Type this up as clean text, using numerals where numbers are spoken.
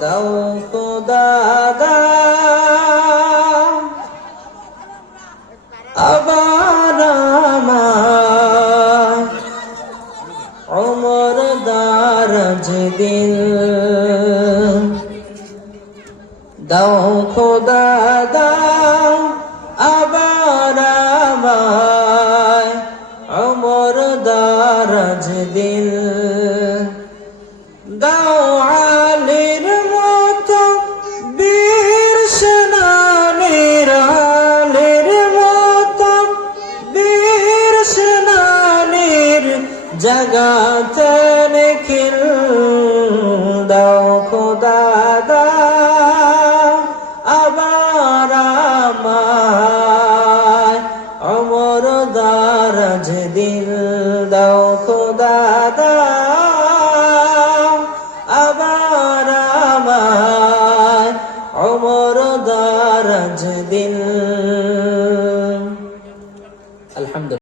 দাও খোদা দাও আবার আমায় ওমর দারাজ দিল দাও খোদা দাও আবার আমায় ওমর দারাজ দিল দাও আলীর মতো বীর সেনানীর আলীর মতো বীর সেনানীর জাগাতে নিখিল দাও খোদা দাও আবার আমায় ওমর দারাজ দিল দাও খোদা দাও আবার আমায় ওমর দারাজ দিল। আলহামদুলিল্লাহ।